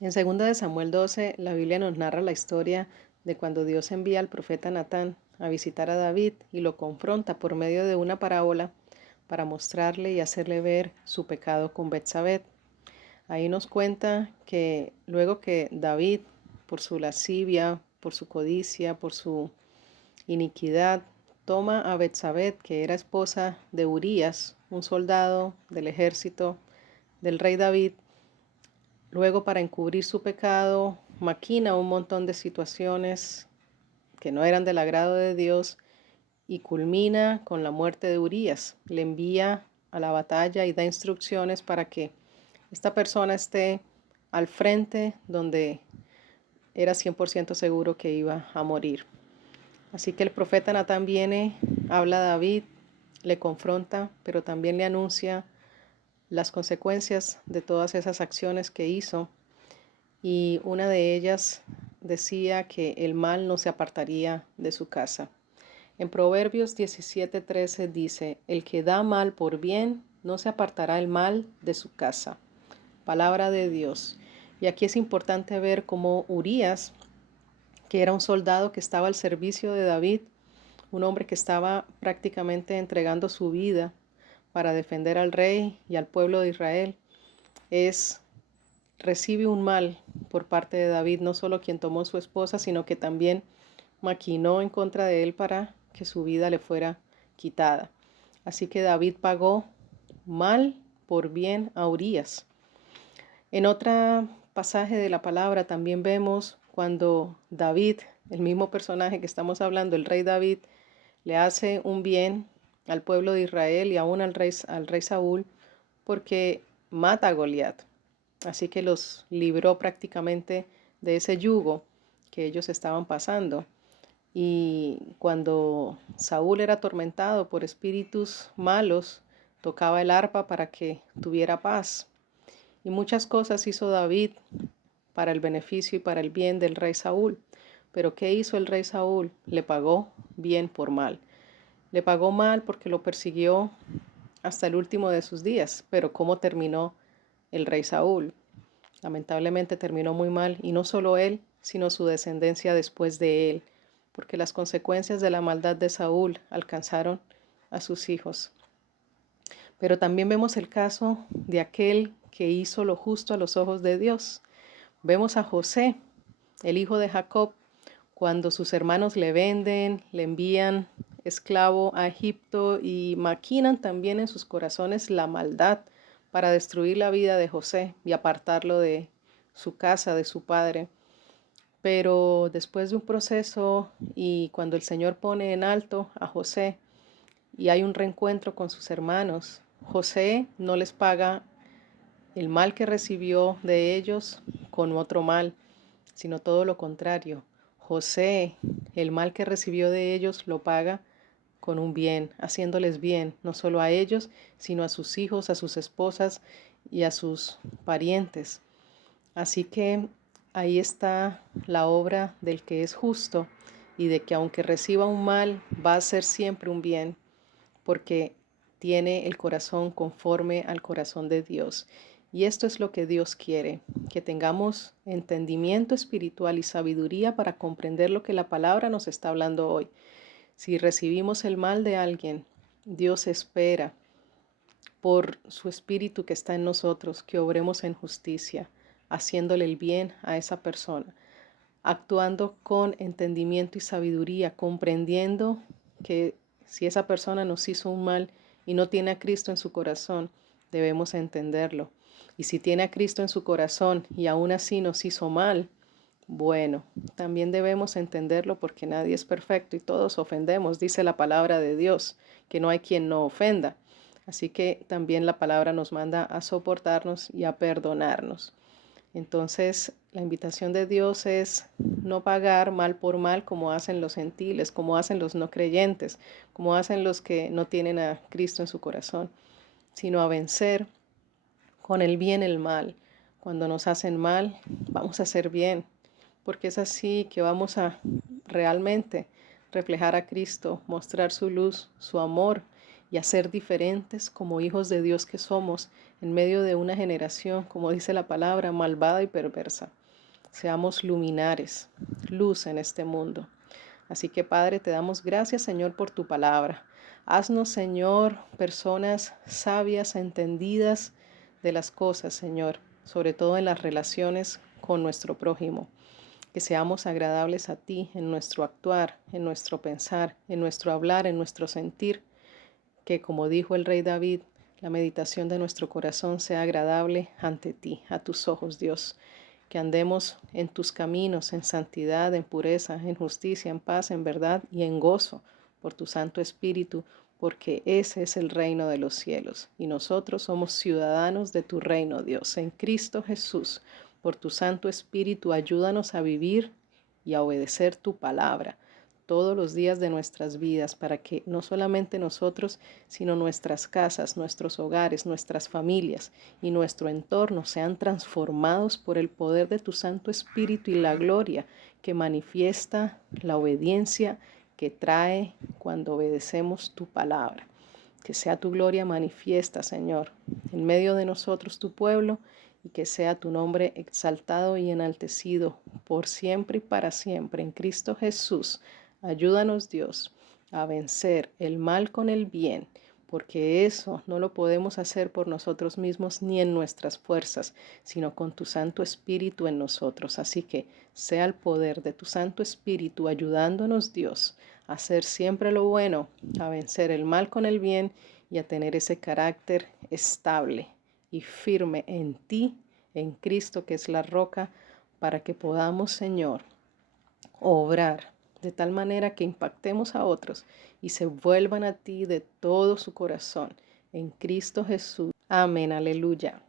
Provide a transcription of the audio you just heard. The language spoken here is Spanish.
En 2 de Samuel 12, la Biblia nos narra la historia de cuando Dios envía al profeta Natán a visitar a David y lo confronta por medio de una parábola para mostrarle y hacerle ver su pecado con Betsabé. Ahí nos cuenta que luego que David, por su lascivia, por su codicia, por su iniquidad, toma a Betsabé, que era esposa de Urías, un soldado del ejército del rey David. Luego, para encubrir su pecado, maquina un montón de situaciones que no eran del agrado de Dios y culmina con la muerte de Urías. Le envía a la batalla y da instrucciones para que esta persona esté al frente donde era 100% seguro que iba a morir. Así que el profeta Natán viene, habla a David, le confronta, pero también le anuncia las consecuencias de todas esas acciones que hizo, y una de ellas decía que el mal no se apartaría de su casa. En Proverbios 17:13 dice: el que da mal por bien, no se apartará el mal de su casa. Palabra de Dios. Y aquí es importante ver cómo Urías, que era un soldado que estaba al servicio de David, un hombre que estaba prácticamente entregando su vida para defender al rey y al pueblo de Israel, es recibe un mal por parte de David, no solo quien tomó su esposa, sino que también maquinó en contra de él para que su vida le fuera quitada. Así que David pagó mal por bien a Urías. En otro pasaje de la palabra también vemos cuando David, el mismo personaje que estamos hablando, el rey David, le hace un bien al pueblo de Israel y aún al rey Saúl, porque mata a Goliat. Así que los libró prácticamente de ese yugo que ellos estaban pasando. Y cuando Saúl era atormentado por espíritus malos, tocaba el arpa para que tuviera paz. Y muchas cosas hizo David para el beneficio y para el bien del rey Saúl. Pero ¿qué hizo el rey Saúl? Le pagó bien por mal. Le pagó mal porque lo persiguió hasta el último de sus días. Pero ¿cómo terminó el rey Saúl? Lamentablemente terminó muy mal, y no solo él, sino su descendencia después de él, porque las consecuencias de la maldad de Saúl alcanzaron a sus hijos. Pero también vemos el caso de aquel que hizo lo justo a los ojos de Dios. Vemos a José, el hijo de Jacob, cuando sus hermanos le venden, le envían esclavo a Egipto y maquinan también en sus corazones la maldad para destruir la vida de José y apartarlo de su casa, de su padre. Pero después de un proceso, y cuando el Señor pone en alto a José y hay un reencuentro con sus hermanos, José no les paga el mal que recibió de ellos con otro mal, sino todo lo contrario. José, el mal que recibió de ellos, lo paga con un bien, haciéndoles bien, no solo a ellos, sino a sus hijos, a sus esposas y a sus parientes. Así que ahí está la obra del que es justo, y de que aunque reciba un mal, va a ser siempre un bien, porque tiene el corazón conforme al corazón de Dios. Y esto es lo que Dios quiere, que tengamos entendimiento espiritual y sabiduría para comprender lo que la palabra nos está hablando hoy. Si recibimos el mal de alguien, Dios espera por su espíritu que está en nosotros que obremos en justicia, haciéndole el bien a esa persona, actuando con entendimiento y sabiduría, comprendiendo que si esa persona nos hizo un mal y no tiene a Cristo en su corazón, debemos entenderlo. Y si tiene a Cristo en su corazón y aún así nos hizo mal, bueno, también debemos entenderlo, porque nadie es perfecto y todos ofendemos, dice la palabra de Dios, que no hay quien no ofenda. Así que también la palabra nos manda a soportarnos y a perdonarnos. Entonces, la invitación de Dios es no pagar mal por mal como hacen los gentiles, como hacen los no creyentes, como hacen los que no tienen a Cristo en su corazón, sino a vencer con el bien el mal. Cuando nos hacen mal, vamos a hacer bien, porque es así que vamos a realmente reflejar a Cristo, mostrar su luz, su amor, y a ser diferentes como hijos de Dios que somos en medio de una generación, como dice la palabra, malvada y perversa. Seamos luminares, luz en este mundo. Así que Padre, te damos gracias, Señor, por tu palabra. Haznos, Señor, personas sabias, entendidas de las cosas, Señor, sobre todo en las relaciones con nuestro prójimo. Que seamos agradables a ti en nuestro actuar, en nuestro pensar, en nuestro hablar, en nuestro sentir. Que, como dijo el rey David, la meditación de nuestro corazón sea agradable ante ti, a tus ojos, Dios. Que andemos en tus caminos, en santidad, en pureza, en justicia, en paz, en verdad y en gozo por tu Santo Espíritu, porque ese es el reino de los cielos y nosotros somos ciudadanos de tu reino, Dios, en Cristo Jesús. Por tu Santo Espíritu, ayúdanos a vivir y a obedecer tu palabra todos los días de nuestras vidas, para que no solamente nosotros, sino nuestras casas, nuestros hogares, nuestras familias y nuestro entorno sean transformados por el poder de tu Santo Espíritu y la gloria que manifiesta la obediencia que trae cuando obedecemos tu palabra. Que sea tu gloria manifiesta, Señor, en medio de nosotros, tu pueblo, y que sea tu nombre exaltado y enaltecido por siempre y para siempre en Cristo Jesús. Ayúdanos, Dios, a vencer el mal con el bien, porque eso no lo podemos hacer por nosotros mismos ni en nuestras fuerzas, sino con tu Santo Espíritu en nosotros. Así que sea el poder de tu Santo Espíritu ayudándonos, Dios, a hacer siempre lo bueno, a vencer el mal con el bien y a tener ese carácter estable y firme en ti, en Cristo, que es la roca, para que podamos, Señor, obrar de tal manera que impactemos a otros y se vuelvan a ti de todo su corazón. En Cristo Jesús. Amén, aleluya.